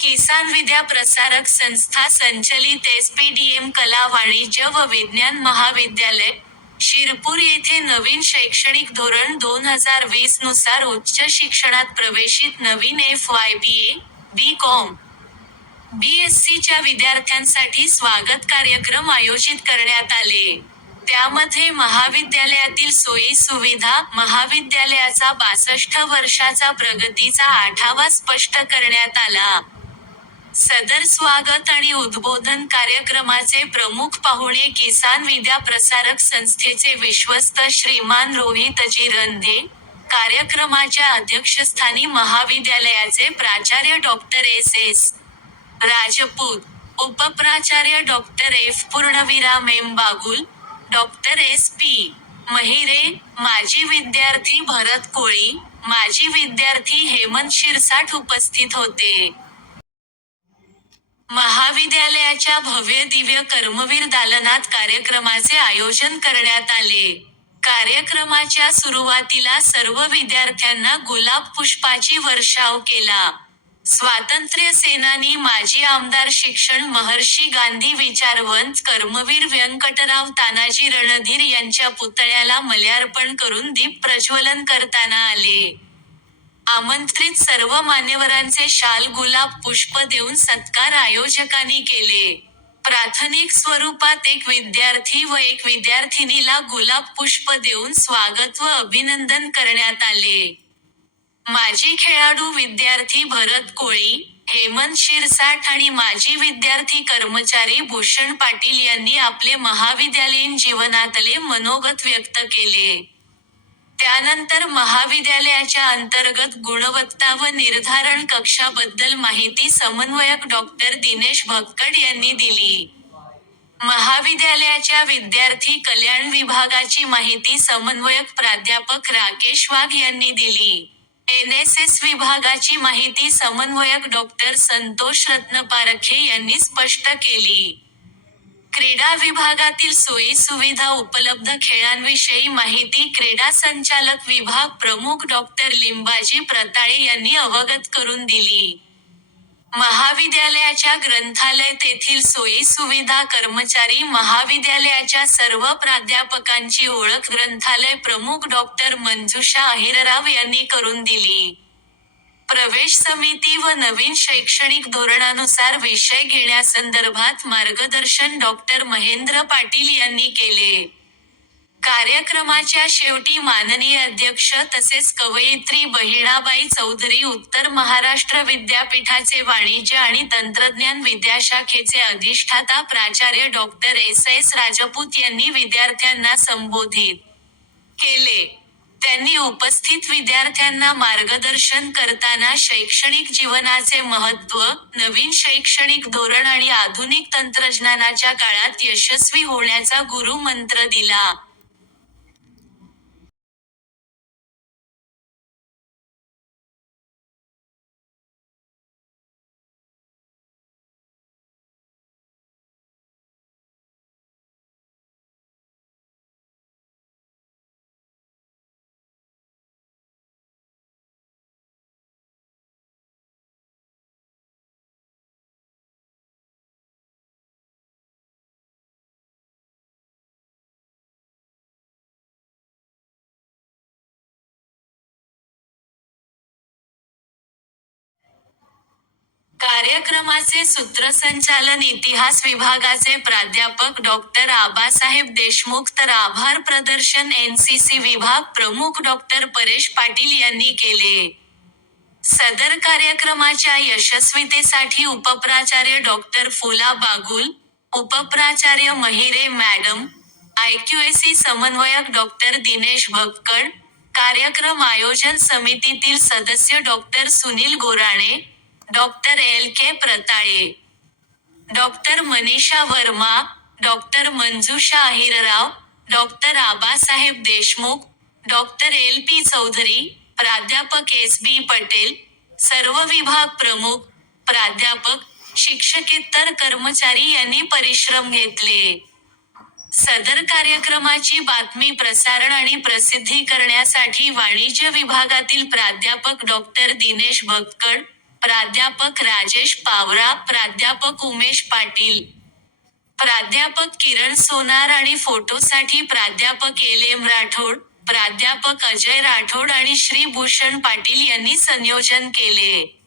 किसान विद्या प्रसारक संस्था संचलित एसपीडीएम कला वाणिज्य व विज्ञान महाविद्यालय, शिरपूर येथे नवीन शैक्षणिक धोरण दोन हजार वीसनुसार उच्च शिक्षणात प्रवेशित नवीन F Y B A B com, B S च्या विद्यार्थ्यांसाठी स्वागत कार्यक्रम आयोजित करण्यात आले. त्यामध्ये महाविद्यालयातील सोयी सुविधा, महाविद्यालयाचा बासष्ट वर्षाचा प्रगतीचा आढावा स्पष्ट करण्यात आला. सदर स्वागत आणि उद्बोधन कार्यक्रमाचे प्रमुख पाहुणे किसान विद्या प्रसारक संस्थेचे विश्वस्त श्रीमान रोहितजी रंधे, कार्यक्रमाच्या अध्यक्षस्थानी महाविद्यालयाचे प्राचार्य डॉक्टर एस. एस. राजपूत, उपप्राचार्य डॉक्टर एफ. पूर्णविराम M. Bagul, doctor S. P. Mahire, माजी विद्यार्थी भरत कोळी, माजी विद्यार्थी हेमंत शिरसाठ उपस्थित होते. महाविद्यालयाच्या भव्य-दिव्य कर्मवीर दालनात कार्यक्रमाचे आयोजन करण्यात आले. कार्यक्रमाच्या सुरुवातीला सर्व विद्यार्थ्यांना गुलाब पुष्पाची वर्षाव केला. स्वातंत्र्य सेनानी माजी आमदार शिक्षण महर्षी गांधी विचारवंत कर्मवीर व्यंकटराव तानाजी रणधीर यांच्या पुतळ्याला माल्यार्पण करून दीप प्रज्वलन करताना आले. आमंत्रित सर्व मान्यवरांचे शाल गुलाब पुष्प देऊन सत्कार आयोजकांनी केले. प्राथमिक स्वरूपात एक विद्यार्थी व एक विद्यार्थिनीला गुलाब पुष्प देऊन स्वागत व अभिनंदन करण्यात आले. माजी खेळाडू विद्यार्थी भरत कोळी, हेमंत शिरसाठ आणि माजी विद्यार्थी कर्मचारी भूषण पाटील यांनी आपले महाविद्यालयीन जीवनातले मनोगत व्यक्त केले. त्यानंतर महाविद्यालयाच्या अंतर्गत गुणवत्ता व निर्धारण कक्षाबद्दल माहिती समन्वयक डॉ. दिनेश भक्कड यांनी दिली. महाविद्यालयाच्या विद्यार्थी कल्याण विभागाची माहिती समन्वयक प्राध्यापक राकेश वाघ यांनी दिली. एनएसएस विभागाची माहिती समन्वयक डॉ. संतोष रत्नपारखे यांनी स्पष्ट केली. क्रीडा विभागातील सोयी सुविधा उपलब्ध खेळांविषयी माहिती क्रीडा संचालक विभाग प्रमुख डॉ. लिंबाजी प्रताळे यांनी अवगत करून दिली. महाविद्यालयाच्या ग्रंथालय तेथील सोयी सुविधा कर्मचारी महाविद्यालयाच्या सर्व प्राध्यापकांची ओळख ग्रंथालय प्रमुख डॉ. मंजुषा अहिरराव यांनी करून दिली. प्रवेश समिती व नवीन शैक्षणिक धोरणानुसार विषय घेण्यासंदर्भात मार्गदर्शन डॉ. महेंद्र पाटील यांनी केले. कार्यक्रमाच्या शेवटी माननीय अध्यक्ष तसेच कवयित्री बहिणाबाई चौधरी उत्तर महाराष्ट्र विद्यापीठाचे वाणिज्य आणि तंत्रज्ञान विद्याशाखेचे अधिष्ठाता प्राचार्य डॉक्टर एस. एस. राजपूत यांनी विद्यार्थ्यांना संबोधित केले. त्यांनी उपस्थित विद्यार्थ्यांना मार्गदर्शन करताना शैक्षणिक जीवनाचे महत्त्व, नवीन शैक्षणिक धोरण आणि आधुनिक तंत्रज्ञानाच्या काळात यशस्वी होण्याचा गुरु मंत्र दिला. कार्यक्रमाचे सूत्रसंचालन इतिहास विभागाचे प्राध्यापक डॉ. आबासाहेब देशमुख तर आभार प्रदर्शन एनसीसी विभाग प्रमुख डॉ. परेश पाटील यांनी केले. सदर कार्यक्रमाच्या यशस्वीतेसाठी उपप्राचार्य डॉ. फुला बागुल, उपप्राचार्य महिरे मॅडम, आयक्यूएसी समन्वयक डॉ. दिनेश भक्कड, कार्यक्रम आयोजन समितीतील सदस्य डॉ. Sunil Gorane, doctor L. K. Pratale, doctor Manisha Verma, doctor Manjusha Ahirrao, doctor Abasaheb Deshmukh, doctor L. P. Chaudhari, प्राध्यापक एस. बी. पटेल, सर्व विभाग प्रमुख, प्राध्यापक, शिक्षकेतर कर्मचारी यांनी परिश्रम घेतले. सदर कार्यक्रमाची बातमी प्रसारण आणि प्रसिद्धी करण्यासाठी वाणिज्य विभागातील प्राध्यापक डॉक्टर दिनेश भक्कड, प्राध्यापक राजेश पावरा प्राध्यापक उमेश पाटील. प्राध्यापक किरण सोनार आणि फोटोसाठी प्राध्यापक एल एम राठोड प्राध्यापक अजय राठोड आणि श्री भूषण पाटील यांनी संयोजन केले.